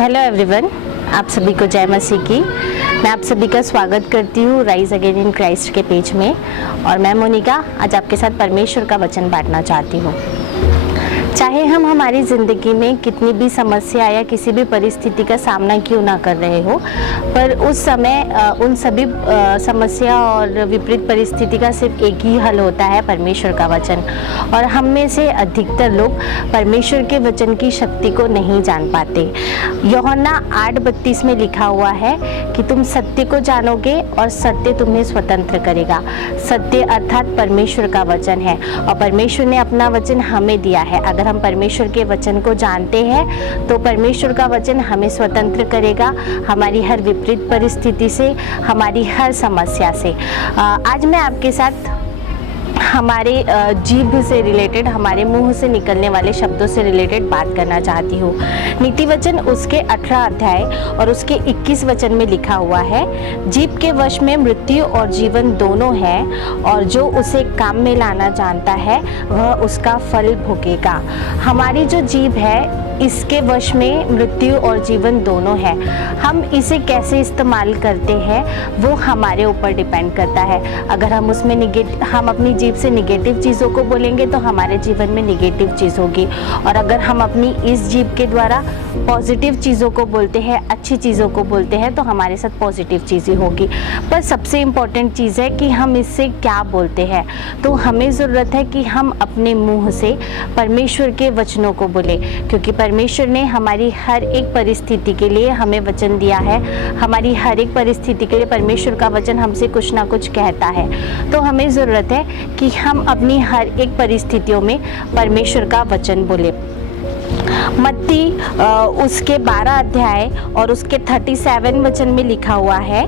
Hello everyone, आप सभी को जय मसीह की। मैं आप सभी का स्वागत करती हूँ राइज अगेन इन क्राइस्ट के पेज में। और मैं मोनिका आज आपके साथ परमेश्वर का वचन बांटना चाहती हूँ। चाहे हम हमारी ज़िंदगी में कितनी भी समस्या या किसी भी परिस्थिति का सामना क्यों ना कर रहे हो, पर उस समय उन सभी समस्या और विपरीत परिस्थिति का सिर्फ एक ही हल होता है, परमेश्वर का वचन। और हम में से अधिकतर लोग परमेश्वर के वचन की शक्ति को नहीं जान पाते। यूहन्ना 8:32 में लिखा हुआ है कि तुम सत्य को जानोगे और सत्य तुम्हें स्वतंत्र करेगा। सत्य अर्थात परमेश्वर का वचन है और परमेश्वर ने अपना वचन हमें दिया है। अगर हम परमेश्वर के वचन को जानते हैं तो परमेश्वर का वचन हमें स्वतंत्र करेगा, हमारी हर विपरीत परिस्थिति से, हमारी हर समस्या से। आज मैं आपके साथ हमारे जीभ से रिलेटेड, हमारे मुंह से निकलने वाले शब्दों से रिलेटेड बात करना चाहती हूँ। नीति वचन उसके 18 अध्याय और उसके 21 वचन में लिखा हुआ है, जीभ के वश में मृत्यु और जीवन दोनों है, और जो उसे काम में लाना जानता है वह उसका फल भोगेगा। हमारी जो जीभ है इसके वश में मृत्यु और जीवन दोनों है। हम इसे कैसे इस्तेमाल करते हैं वो हमारे ऊपर डिपेंड करता है। अगर हम उसमें हम अपनी जीभ से निगेटिव चीज़ों को बोलेंगे तो हमारे जीवन में निगेटिव चीज़ होगी, और अगर हम अपनी इस जीभ के द्वारा पॉजिटिव चीज़ों को बोलते हैं, अच्छी चीज़ों को बोलते हैं, तो हमारे साथ पॉजिटिव चीज़ें होगी। पर सबसे इम्पॉर्टेंट चीज़ है कि हम इससे क्या बोलते हैं। तो हमें ज़रूरत है कि हम अपने मुंह से परमेश्वर के वचनों को बोले, क्योंकि परमेश्वर ने हमारी हर एक परिस्थिति के लिए हमें वचन दिया है। हमारी हर एक परिस्थिति के लिए परमेश्वर का वचन हमसे कुछ ना कुछ कहता है। तो हमें ज़रूरत है कि हम अपनी हर एक परिस्थितियों में परमेश्वर का वचन बोले। मत्ती उसके 12 अध्याय और उसके 37 वचन में लिखा हुआ है,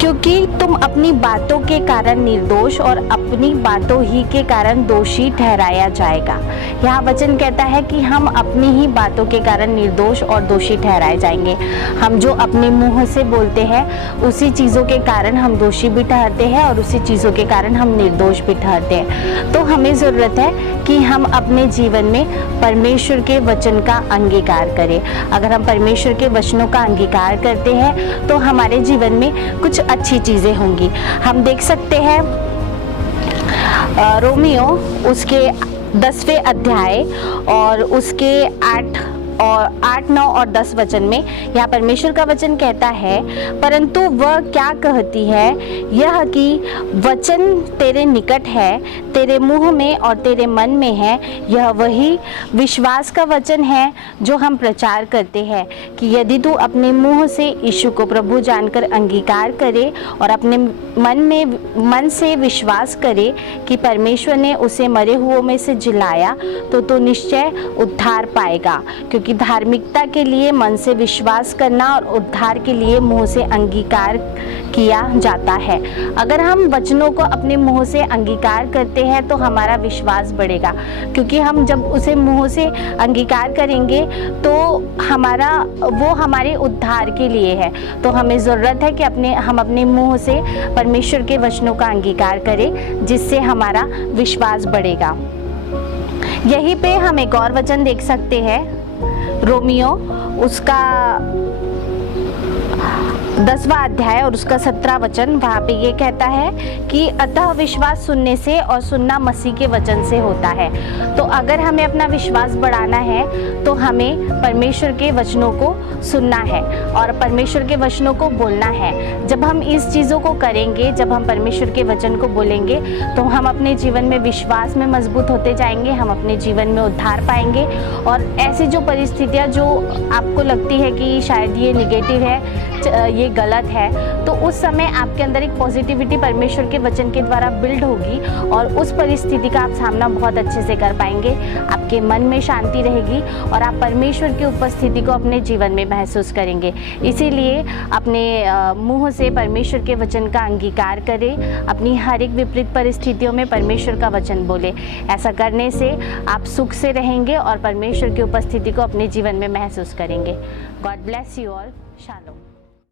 क्योंकि तुम अपनी बातों के कारण निर्दोष और अपनी बातों ही के कारण दोषी ठहराया जाएगा। यह वचन कहता है कि हम अपनी ही बातों के कारण निर्दोष और दोषी ठहराए जाएंगे। हम जो अपने मुंह से बोलते हैं उसी चीज़ों के कारण हम दोषी भी ठहरते हैं और उसी चीज़ों के कारण हम निर्दोष भी ठहरते हैं। तो हमें ज़रूरत है कि हम अपने जीवन में परमेश्वर के वचन का अंगीकार करें। अगर हम परमेश्वर के वचनों का अंगीकार करते हैं तो हमारे जीवन में कुछ अच्छी चीज़ें होंगी। हम देख सकते हैं रोमियो उसके 10वें अध्याय और उसके 8, 9 और 10 वचन में यहाँ परमेश्वर का वचन कहता है, परंतु वह क्या कहती है यह कि वचन तेरे निकट है, तेरे मुंह में और तेरे मन में है। यह वही विश्वास का वचन है जो हम प्रचार करते हैं कि यदि तू अपने मुंह से यीशु को प्रभु जानकर अंगीकार करे और अपने मन से विश्वास करे कि परमेश्वर ने उसे मरे हुओं में से जिलाया तो तू निश्चय उद्धार पाएगा। क्योंकि धार्मिकता के लिए मन से विश्वास करना और उद्धार के लिए मुंह से अंगीकार किया जाता है। अगर हम वचनों को अपने मुंह से अंगीकार करते हैं तो हमारा विश्वास बढ़ेगा, क्योंकि हम जब उसे मुंह से अंगीकार करेंगे तो वो हमारे उद्धार के लिए है। तो हमें ज़रूरत है कि हम अपने मुंह से परमेश्वर के वचनों का अंगीकार करें, जिससे हमारा विश्वास बढ़ेगा। यहीं पे हम एक और वचन देख सकते हैं, रोमियो उसका 10वां अध्याय और उसका 17 वचन। वहाँ पे ये कहता है कि अतः विश्वास सुनने से और सुनना मसीह के वचन से होता है। तो अगर हमें अपना विश्वास बढ़ाना है तो हमें परमेश्वर के वचनों को सुनना है और परमेश्वर के वचनों को बोलना है। जब हम इस चीज़ों को करेंगे, जब हम परमेश्वर के वचन को बोलेंगे तो हम अपने जीवन में विश्वास में मजबूत होते जाएंगे, हम अपने जीवन में उद्धार पाएंगे। और ऐसी जो परिस्थितियाँ जो आपको लगती है कि शायद ये निगेटिव है, ये गलत है, तो उस समय आपके अंदर एक पॉजिटिविटी परमेश्वर के वचन के द्वारा बिल्ड होगी और उस परिस्थिति का आप सामना बहुत अच्छे से कर पाएंगे। आपके मन में शांति रहेगी और आप परमेश्वर की उपस्थिति को अपने जीवन में महसूस करेंगे। इसीलिए अपने मुंह से परमेश्वर के वचन का अंगीकार करें, अपनी हर एक विपरीत परिस्थितियों में परमेश्वर का वचन बोले। ऐसा करने से आप सुख से रहेंगे और परमेश्वर की उपस्थिति को अपने जीवन में महसूस करेंगे। God bless you all. Shalom.